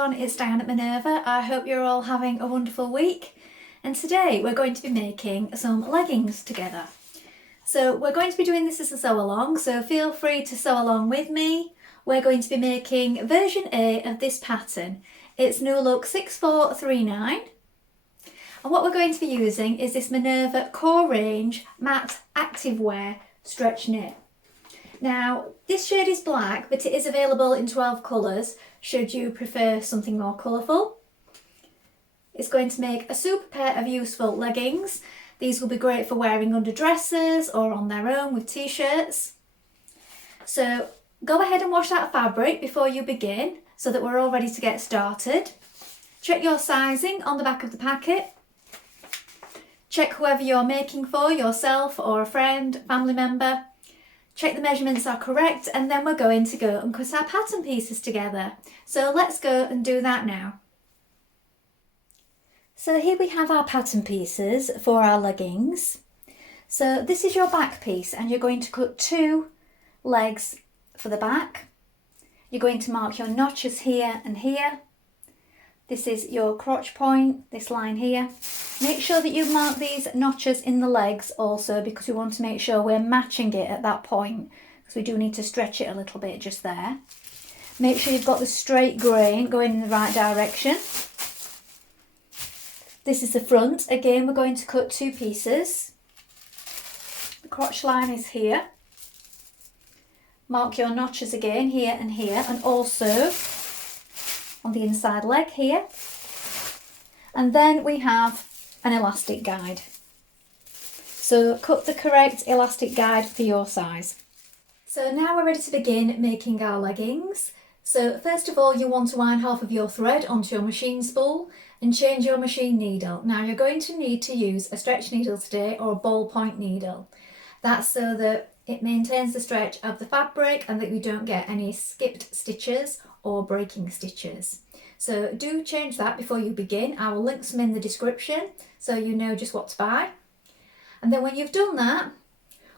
everyone, it's Dianne at Minerva. I hope you're all having a wonderful week. And today we're going to be making some leggings together. So we're going to be doing this as a sew along, so feel free to sew along with me. We're going to be making version A of this pattern. It's New Look 6439. And what we're going to be using is this Minerva Core Range Matte Activewear Stretch Knit. Now, this shade is black, but it is available in 12 colours, should you prefer something more colourful. It's going to make a super pair of useful leggings. These will be great for wearing under dresses or on their own with t-shirts. So go ahead and wash that fabric before you begin, so that we're all ready to get started. Check your sizing on the back of the packet. Check whoever you're making for, yourself or a friend, family member. Check the measurements are correct, and then we're going to go and cut our pattern pieces together. So let's go and do that now. So here we have our pattern pieces for our leggings. So this is your back piece, and you're going to cut 2 legs for the back. You're going to mark your notches here and here. This is your crotch point, this line here. Make sure that you mark these notches in the legs also, because we want to make sure we're matching it at that point, because we do need to stretch it a little bit just there. Make sure you've got the straight grain going in the right direction. This is the front. Again, we're going to cut 2 pieces. The crotch line is here. Mark your notches again here and here, and also on the inside leg here. And then we have an elastic guide. So cut the correct elastic guide for your size. So now we're ready to begin making our leggings. So first of all, you want to wind half of your thread onto your machine spool and change your machine needle. Now you're going to need to use a stretch needle today, or a ballpoint needle. That's so that it maintains the stretch of the fabric and that we don't get any skipped stitches or breaking stitches. So do change that before you begin. I will link some in the description so you know just what to buy. And then when you've done that,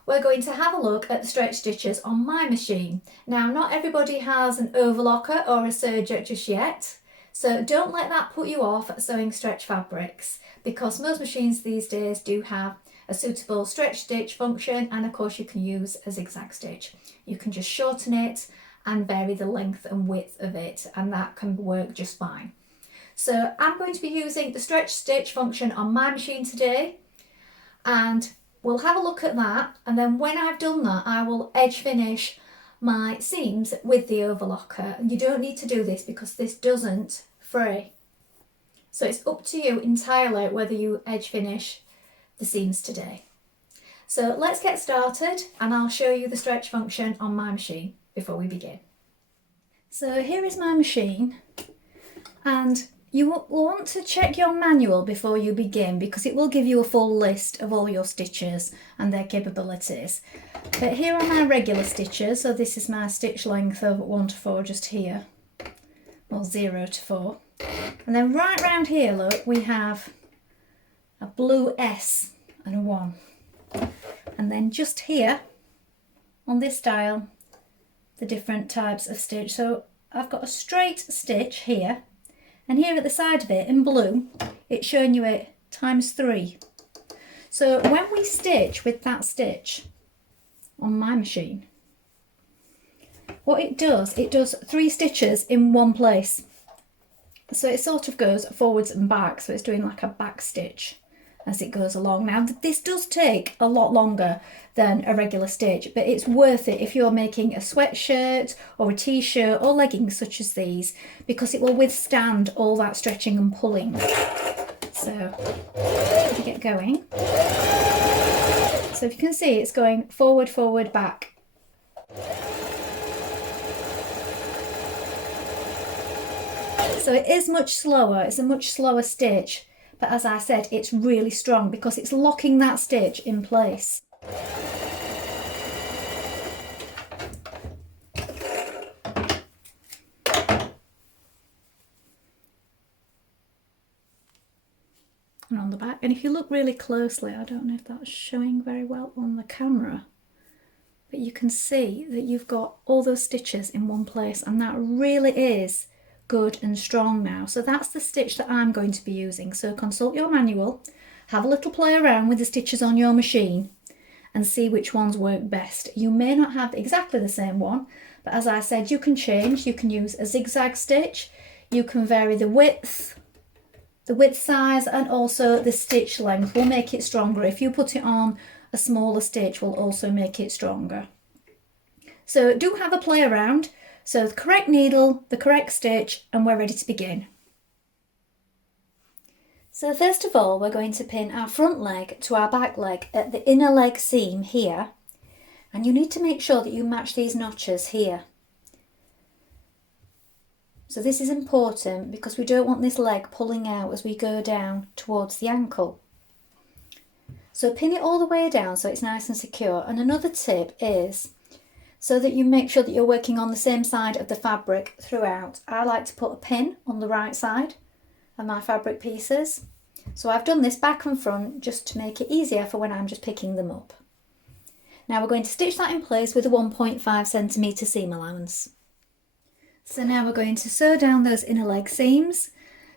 we're going to have a look at the stretch stitches on my machine. Now, not everybody has an overlocker or a serger just yet, so don't let that put you off sewing stretch fabrics, because most machines these days do have a suitable stretch stitch function, and of course you can use a zigzag stitch. You can just shorten it and vary the length and width of it, and that can work just fine. So I'm going to be using the stretch stitch function on my machine today, and we'll have a look at that, and then when I've done that I will edge finish my seams with the overlocker. And you don't need to do this because this doesn't fray. So it's up to you entirely whether you edge finish the seams today. So let's get started, and I'll show you the stretch function on my machine before we begin. So here is my machine, and you will want to check your manual before you begin, because it will give you a full list of all your stitches and their capabilities. But here are my regular stitches. So this is my stitch length of 1 to 4 just here, or 0 to 4. And then right round here, look, we have a blue S and a 1. And then just here on this dial, the different types of stitch. So I've got a straight stitch here, and here at the side of it in blue, it's showing you it ×3. So when we stitch with that stitch on my machine, what it does 3 stitches in one place. So it sort of goes forwards and back, so it's doing like a back stitch as it goes along. Now this does take a lot longer than a regular stitch, but it's worth it if you're making a sweatshirt or a t-shirt or leggings such as these, because it will withstand all that stretching and pulling. So let me get going. So if you can see, it's going forward, forward, back. So it is much slower, it's a much slower stitch. But as I said, it's really strong because it's locking that stitch in place. And on the back, and if you look really closely, I don't know if that's showing very well on the camera, but you can see that you've got all those stitches in one place, and that really is good and strong now. So that's the stitch that I'm going to be using. So consult your manual, have a little play around with the stitches on your machine and see which ones work best. You may not have exactly the same one, but as I said, you can change. You can use a zigzag stitch, you can vary the width size, and also the stitch length will make it stronger. If you put it on a smaller stitch, will also make it stronger. So do have a play around. So the correct needle, the correct stitch, and we're ready to begin. So first of all, we're going to pin our front leg to our back leg at the inner leg seam here, and you need to make sure that you match these notches here. So this is important because we don't want this leg pulling out as we go down towards the ankle. So pin it all the way down so it's nice and secure. And another tip is so that you make sure that you're working on the same side of the fabric throughout. I like to put a pin on the right side of my fabric pieces. So I've done this back and front just to make it easier for when I'm just picking them up. Now we're going to stitch that in place with a 1.5 centimetre seam allowance. So now we're going to sew down those inner leg seams.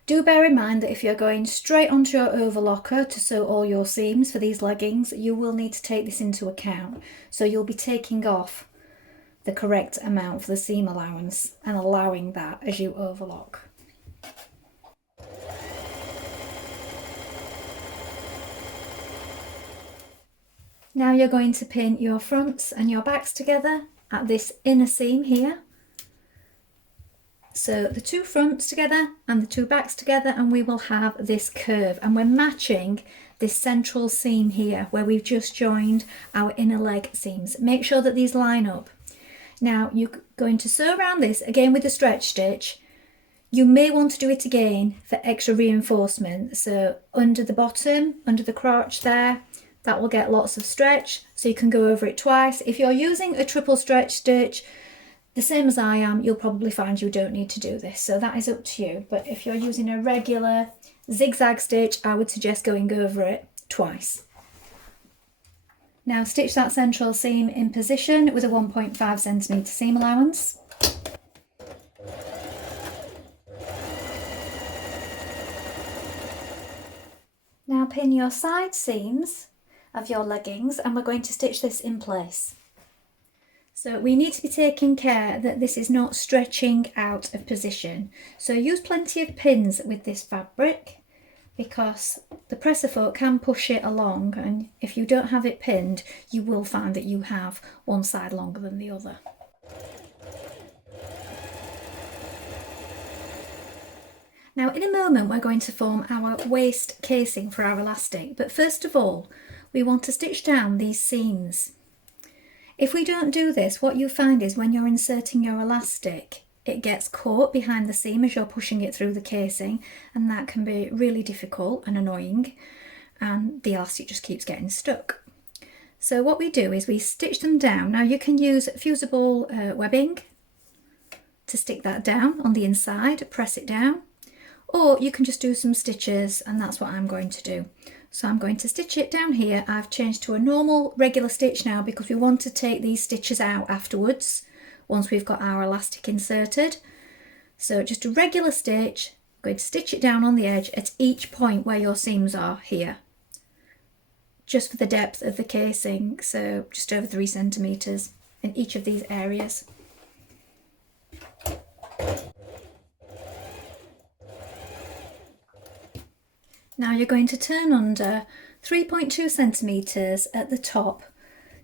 Do bear in mind that if you're going straight onto your overlocker to sew all your seams for these leggings, you will need to take this into account. So you'll be taking off the correct amount for the seam allowance and allowing that as you overlock. Now you're going to pin your fronts and your backs together at this inner seam here. So the two fronts together and the two backs together, and we will have this curve, and we're matching this central seam here where we've just joined our inner leg seams. Make sure that these line up. Now you're going to sew around this again with a stretch stitch. You may want to do it again for extra reinforcement. So under the bottom, under the crotch there, that will get lots of stretch, so you can go over it twice. If you're using a triple stretch stitch, the same as I am, you'll probably find you don't need to do this, so that is up to you. But if you're using a regular zigzag stitch, I would suggest going over it twice. Now stitch that central seam in position with a 1.5 centimetre seam allowance. Now pin your side seams of your leggings, and we're going to stitch this in place. So we need to be taking care that this is not stretching out of position. So use plenty of pins with this fabric because the presser foot can push it along, and if you don't have it pinned, you will find that you have one side longer than the other. Now in a moment we're going to form our waist casing for our elastic, but first of all we want to stitch down these seams. If we don't do this, what you find is when you're inserting your elastic, it gets caught behind the seam as you're pushing it through the casing, and that can be really difficult and annoying, and the elastic just keeps getting stuck. So what we do is we stitch them down. Now you can use fusible webbing to stick that down on the inside, press it down, or you can just do some stitches, and that's what I'm going to do. So I'm going to stitch it down here. I've changed to a normal regular stitch now because we want to take these stitches out afterwards once we've got our elastic inserted. So just a regular stitch, I'm going to stitch it down on the edge at each point where your seams are here, just for the depth of the casing, so just over 3 centimetres in each of these areas. Now you're going to turn under 3.2 centimetres at the top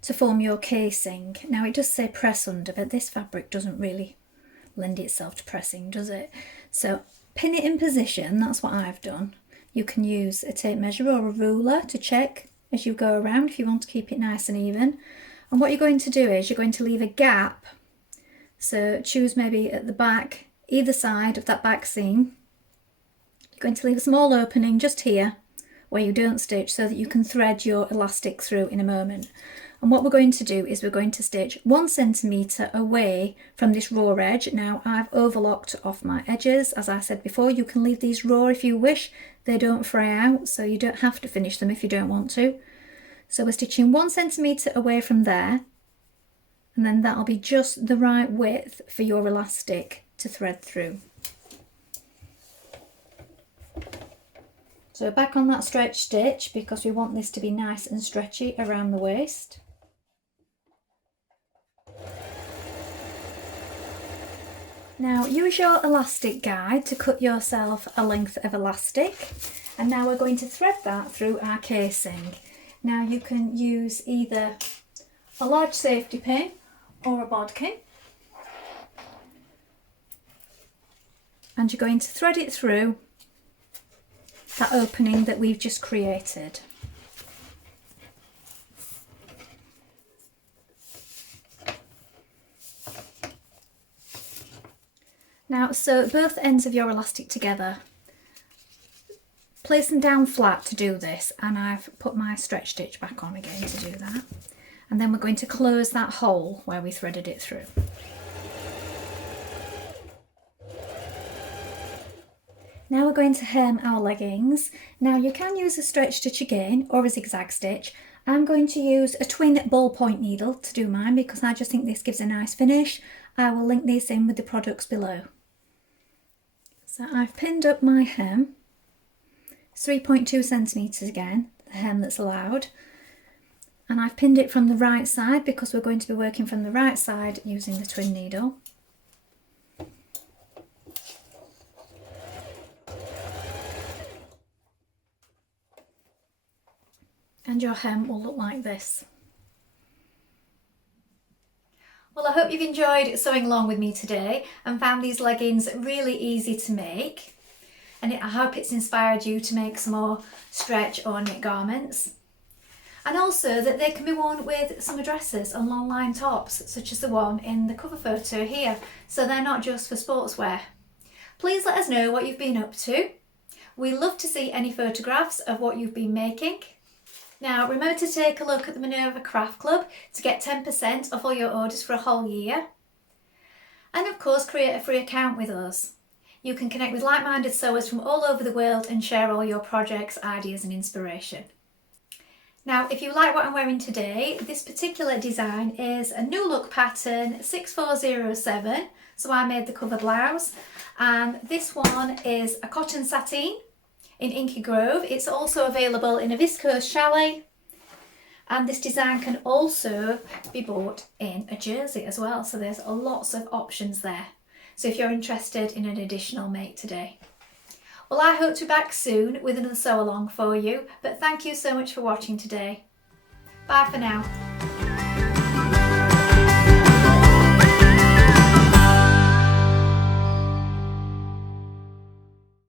to form your casing. Now it does say press under, but this fabric doesn't really lend itself to pressing, does it? So pin it in position, that's what I've done. You can use a tape measure or a ruler to check as you go around if you want to keep it nice and even. And what you're going to do is you're going to leave a gap. So choose maybe at the back, either side of that back seam. Going to leave a small opening just here where you don't stitch so that you can thread your elastic through in a moment. And what we're going to do is we're going to stitch 1 centimetre away from this raw edge. Now I've overlocked off my edges. As I said before, you can leave these raw if you wish. They don't fray out, so you don't have to finish them if you don't want to. So we're stitching 1 centimetre away from there, and then that'll be just the right width for your elastic to thread through. So we're back on that stretch stitch because we want this to be nice and stretchy around the waist. Now use your elastic guide to cut yourself a length of elastic, and now we're going to thread that through our casing. Now you can use either a large safety pin or a bodkin, and you're going to thread it through that opening that we've just created. Now sew both ends of your elastic together. Place them down flat to do this, and I've put my stretch stitch back on again to do that. And then we're going to close that hole where we threaded it through. Now we're going to hem our leggings. Now you can use a stretch stitch again or a zigzag stitch. I'm going to use a twin ballpoint needle to do mine because I just think this gives a nice finish. I will link these in with the products below. So I've pinned up my hem. It's 3.2 centimetres again, the hem that's allowed. And I've pinned it from the right side because we're going to be working from the right side using the twin needle. And your hem will look like this. Well, I hope you've enjoyed sewing along with me today and found these leggings really easy to make. And I hope it's inspired you to make some more stretch or knit garments. And also that they can be worn with summer dresses and long line tops, such as the one in the cover photo here. So they're not just for sportswear. Please let us know what you've been up to. We love to see any photographs of what you've been making. Now remember to take a look at the Minerva Craft Club to get 10% off all your orders for a whole year. And of course create a free account with us. You can connect with like-minded sewers from all over the world and share all your projects, ideas and inspiration. Now if you like what I'm wearing today, this particular design is a new look pattern 6407, so I made the cover blouse, and this one is a cotton sateen in Inky Grove. It's also available in a viscose chalet, and this design can also be bought in a jersey as well, so there's lots of options there. So if you're interested in an additional make today. Well, I hope to be back soon with another sew along for you, but thank you so much for watching today. Bye for now.